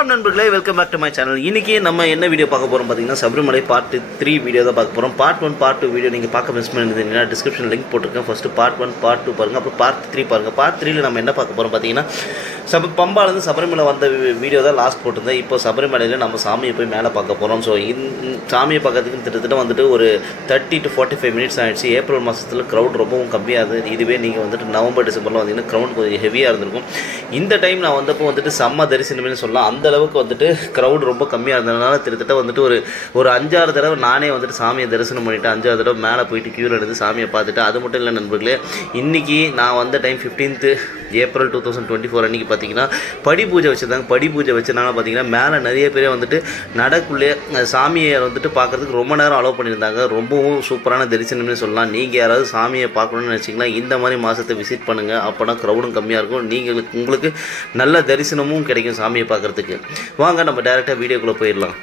வணக்கம் நண்பர்களே, welcome back to my channel. இன்றைக்கி நம்ம என்ன வீடியோ பார்க்க போகிறோம் பார்த்தீங்கன்னா, சபரிமலை பார்ட் 3 வீடியோ தான் பார்க்க போகிறோம். பார்ட் 1 பார்ட் 2 வீடியோ நீங்கள் பார்க்க மிஸ் பண்ணியிருந்தீங்கன்னா டிஸ்கிரிப்ஷன் லிங்க் போட்டிருக்கேன். ஃபஸ்ட்டு பார்ட் 1 பார்ட் 2 பாருங்கள், அப்புறம் பார்ட் 3 பாருங்கள். பார்ட் 3ல நம்ம என்ன பார்க்க போகிறோம் பார்த்தீங்கன்னா, பம்பாலேருந்து சபரிமலை வந்த வீடியோ தான் லாஸ்ட் போட்டிருந்தேன். இப்போ சபரிமலையில் நம்ம சாமியை போய் மேலே பார்க்க போகிறோம். ஸோ சாமியை பார்க்கறதுக்கு கிட்டத்தட்ட வந்துட்டு ஒரு 30 to 45 மினிட்ஸ் ஆகிடுச்சு. ஏப்ரல் மாதத்தில் க்ரௌட் ரொம்பவும் கம்மியாகுது. இதுவே நீங்கள் வந்துட்டு நவம்பர் டிசம்பரில் வந்தீங்கன்னா க்ரௌட் கொஞ்சம் ஹெவியாக இருந்திருக்கும். இந்த டைம் நான் வந்தப்போ வந்துட்டு செம்ம தரிசனம்னு சொல்லலாம். அந்த அளவுக்கு வந்துட்டு க்ரௌட் ரொம்ப கம்மியாக இருந்ததுனால கிட்டத்தட்ட வந்துட்டு ஒரு 5-6 தடவை நானே வந்துட்டு சாமியை தரிசனம் பண்ணிவிட்டு 5-6 தடவை மேலே போயிட்டு க்யூவில் இருந்து சாமியை பார்த்துட்டு. அது மட்டும் இல்லை நண்பர்களே, இன்றைக்கி நான் வந்த டைம் 15th ஏப்ரல் 2024 அன்றைக்கி பார்த்தீங்கன்னா படி பூஜை வச்சுருந்தாங்க. படி பூஜை வச்சதுனால பார்த்தீங்கன்னா மேலே நிறைய பேர் வந்துட்டு நடக்குள்ளே சாமியை வந்துட்டு பார்க்குறதுக்கு ரொம்ப நேரம் அலோவ் பண்ணியிருந்தாங்க. ரொம்பவும் சூப்பரான தரிசனம்னு சொல்லலாம். நீங்கள் யாராவது சாமியை பார்க்கணுன்னு நினச்சிங்கன்னா இந்த மாதிரி மாதத்தை விசிட் பண்ணுங்கள். அப்போனா க்ரௌடும் கம்மியாக இருக்கும், உங்களுக்கு நல்ல தரிசனமும் கிடைக்கும் சாமியை பார்க்குறதுக்கு. வாங்க நம்ம டைரெக்டாக வீடியோக்குள்ளே போயிடலாம்.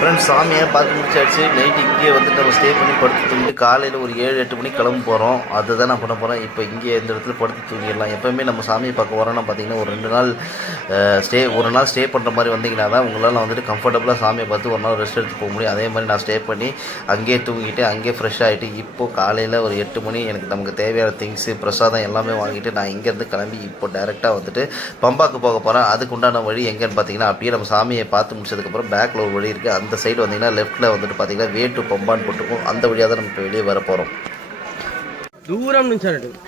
ஃப்ரெண்ட்ஸ் சாமியை பார்த்து முடிச்சாச்சு. நைட்டு இங்கேயே வந்துட்டு நம்ம ஸ்டே பண்ணி படுத்து தூங்கிட்டு காலையில் ஒரு 7-8 மணிக்கு கிளம்ப போகிறோம். அதுதான் நான் பண்ண போகிறேன். இப்போ இங்கே இந்த இடத்துல படுத்து தூங்கிடலாம். எப்போயுமே நம்ம சாமியை பார்க்க வரோன்னா பார்த்தீங்கன்னா ஒரு 2 நாள் ஒரு நாள் ஸ்டே பண்ணுற மாதிரி வந்தீங்கன்னா தான் உங்களால் வந்துட்டு கம்ஃபர்டபுளாக சாமியை பார்த்து ஒரு நாள் ரெஸ்ட் எடுத்து போக முடியும். அதே மாதிரி நான் ஸ்டே பண்ணி அங்கேயே தூங்கிட்டு அங்கேயே ஃப்ரெஷ் ஆகிட்டு இப்போது காலையில் ஒரு 8 மணி எனக்கு நமக்கு தேவையான திங்ஸு பிரசாதம் எல்லாமே வாங்கிட்டு நான் இங்கேருந்து கிளம்பி இப்போ டேரெக்டாக வந்துட்டு பம்பாக்கு போக போகிறேன். அதுக்கு உண்டான வழி எங்கேன்னு பார்த்தீங்கன்னா அப்படியே நம்ம சாமியை பார்த்து முடிச்சதுக்கப்புறம் பேக்கில் ஒரு வழி இருக்குது. அந்த சைடு வந்தீங்கன்னா லெஃப்ட்டில் வந்துட்டு பார்த்தீங்கன்னா வே டு பம்பான்னு போட்டுருக்கும். அந்த வழியாக தான் நம்ம இப்போ வெளியே வர போகிறோம். దూరం నుంచి అన్నట్టు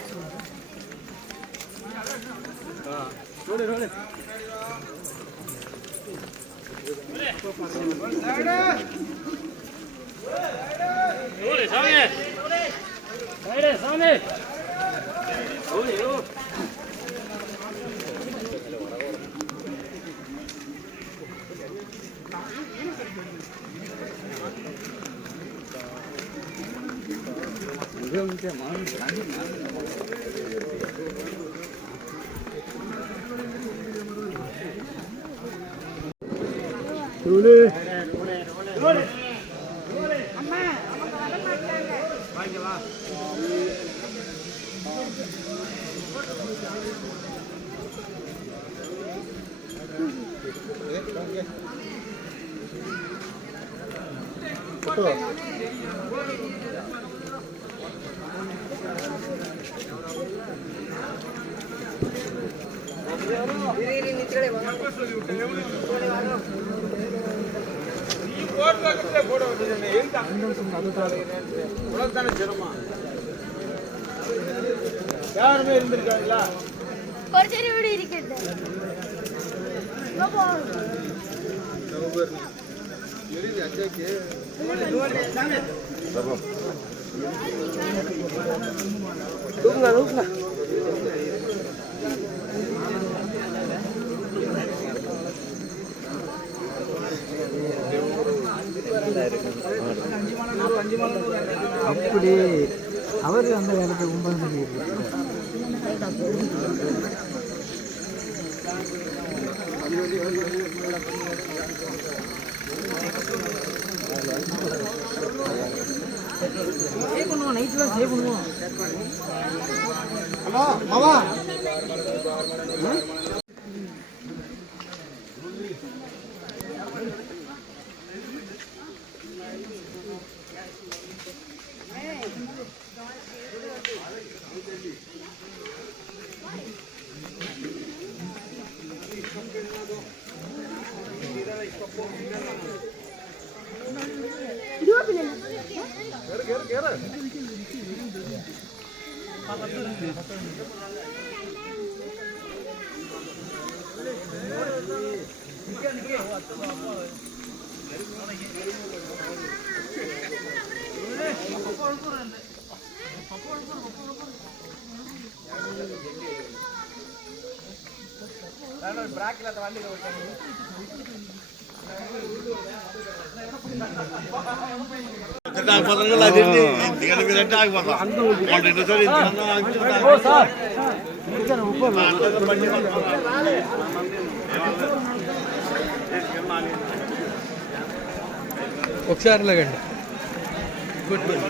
யாருமே இருந்திருக்காங்களா? கொஞ்சம் வீடு இருக்கிறது அப்படி அவர் அந்த காலத்தை 9 மணி பண்ணுவோம். நைட்லாம் சேவ் பண்ணுவோம். ஹலோ மாமா ఒకసారి లాగండి. గుడ్ గుడ్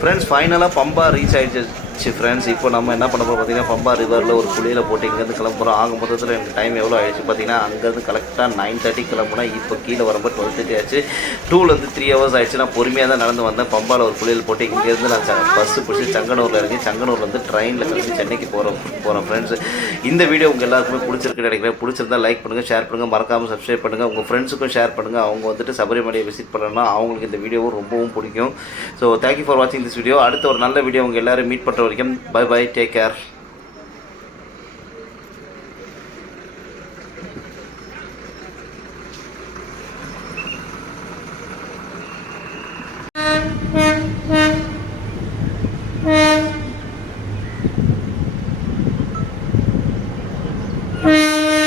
ஃப்ரெண்ட்ஸ் ஃபைனலாக பம்பா ரீச் ஆகிடுச்சு ஃப்ரெண்ட்ஸ். இப்போ நம்ம என்ன பண்ண போகிறோம் பார்த்தீங்கன்னா பம்பா ரிவரில் ஒரு குளியில் போட்டு இங்கேருந்து கிளம்புறோம். ஆக மொத்தத்தில் எனக்கு டைம் எவ்வளோ ஆயிடுச்சு பார்த்தீங்கன்னா அங்கேருந்து கரெக்டாக 9:30 கிளம்புனா இப்போ கீழே வரும்போது 12:30 ஆச்சு. 2லேருந்து 3 ஹவர்ஸ் ஆயிடுச்சு. நான் பொறுமையாக தான் நடந்து வந்தேன். பம்பாவில் ஒரு குளியில் போட்டு இங்கேருந்து நான் பஸ்ஸு பிடிச்சி சங்கனூரில் இறங்கி சங்கனூர்லேருந்து ட்ரெயினில் கிளம்பி சென்னைக்கு போகிறோம் ஃப்ரெண்ட்ஸ். இந்த வீடியோ உங்கள் எல்லாருக்குமே பிடிச்சிருக்குன்னு நினைக்கிறேன். பிடிச்சிருந்தா லைக் பண்ணுங்கள், ஷேர் பண்ணுங்கள், மறக்காமல் சப்ஸ்கிரைப் பண்ணுங்கள். உங்கள் ஃப்ரெண்ட்ஸுக்கும் ஷேர் பண்ணுங்கள். அவங்க வந்துட்டு சபரிமலையை விசிட் பண்ணணும்னா அவங்களுக்கு இந்த வீடியோவும் ரொம்பவும் பிடிக்கும். ஸோ தேங்க்யூ ஃபார் வாட்சிங் திஸ் வீடியோ. அடுத்த ஒரு நல்ல வீடியோ உங்கள் எல்லோரும் மீட் பண்ணுற வரைக்கும் பை பை, டேக் கேர்.